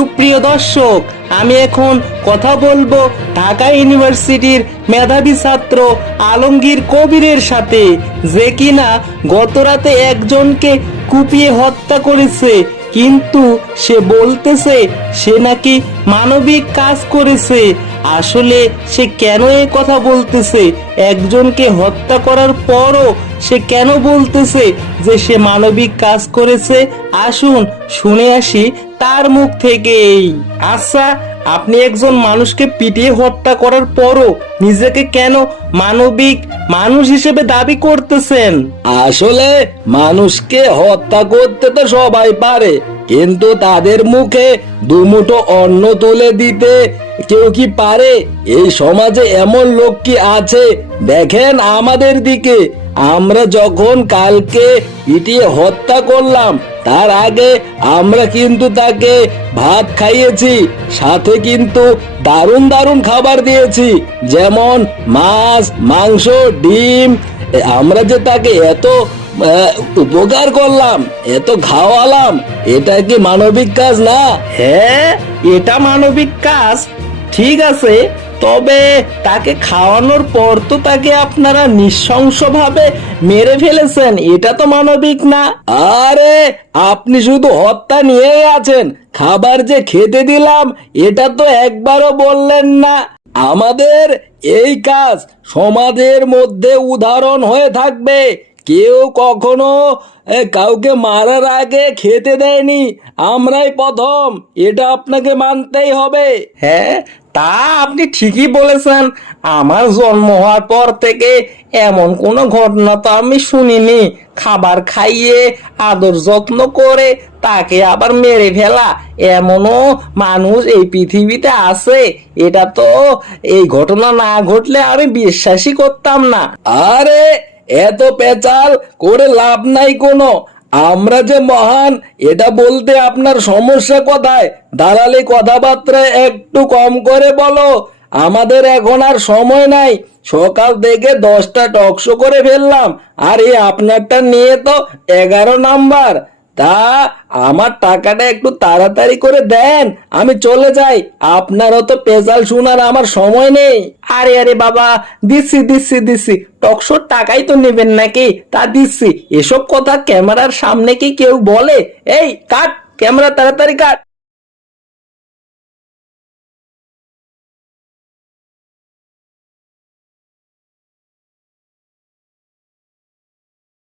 সুপ্রিয় দর্শক, আমি এখন কথা বলবো ঢাকা ইউনিভার্সিটির মেধাবী ছাত্র আলমগীর কবিরের সাথে, যে কিনা গত রাতে একজনকে কুপিয়ে হত্যা করেছে। কিন্তু সে বলতেছে সে নাকি মানবিক কাজ করেছে। আসলে সে কেন এই কথা বলতেছে? একজনকে হত্যা করার পরও সে কেন বলতেছে যে সে মানবিক কাজ করেছে? আসুন শুনে আসি তার মুখ থেকেই। আচ্ছা, আপনি একজন মানুষকে পিটিয়ে হত্যা করার পরও নিজেকে কেন মানবিক মানুষ হিসেবে দাবি করতেছেন? আসলে মানুষকে হত্যা করতে তো সবাই পারে, কিন্তু তাদের মুখে দুমুঠো অন্ন তুলে দিতে কেউ কি পারে? এই সমাজে এমন লোক কি আছে? দেখেন আমাদের দিকে, আমরা যখন কালকে পিটিয়ে হত্যা করলাম তার আগে আমরা কিন্তু তাকে ভাত খাইয়েছি, সাথে কিন্তু দারুণ দারুণ খাবার দিয়েছি, যেমন মাছ, মাংস, ডিম। আমরা যে তাকে এত উপকার করলাম, এত খাওয়ালাম, এটা কি মানবিক কাজ না? হ্যাঁ, এটা মানবিক কাজ, ঠিক আছে। তবে তাকে খাওয়ানোর পর তো তাকে আপনারা নৃশংসভাবে মেরে ফেলেছেন, এটা তো মানবিক না। আরে আপনি শুধু হত্যা নিয়েই আছেন, খাবার যে খেতে দিলাম এটা তো একবারও বললেন না। আমাদের এই কাজ সমাজের মধ্যে উদাহরণ হয়ে থাকবে। কেউ কখনো কাউকে মারার আগে খেতে দেয়নি, আমরাই প্রথম, এটা আপনাকে মানতেই হবে। হ্যাঁ, তা আপনি ঠিকই বলেছেন। আমার জন্ম হওয়ার পর থেকে এমন কোনো ঘটনা তো আমি শুনিনি। খাবার খাইয়ে আদর যত্ন করে তাকে আবার মেরে ফেলা, এমনও মানুষ এই পৃথিবীতে আছে? এটা তো, এই ঘটনা না ঘটলে আমি বিশ্বাসই করতাম না। আরে এত পেঁচাল করে লাভ নাই কোনো, আমরা যে মহান এটা বলতে আপনার সমস্যা কোথায়? দালালি কথাবার্তা একটু কম করে বলো, আমাদের এখন আর সময় নাই। সকাল থেকে 10টা টকশো করে ফেললাম, আর এই আপনারটা নিয়ে তো 11 নাম্বার। তা আমার টাকাটা একটু তাড়াতাড়ি করে দেন, আমি চলে যাই। আপনারও তো পেশাল শোনার আমার সময় নেই। আরে আরে বাবা, দিচ্ছি দিচ্ছি দিচ্ছি, টকশোর টাকাই তো নেবেন নাকি? তা দিচ্ছি। এসব কথা ক্যামেরার সামনে কি কেউ বলে? এই কাট ক্যামেরা, তাড়াতাড়ি কাট।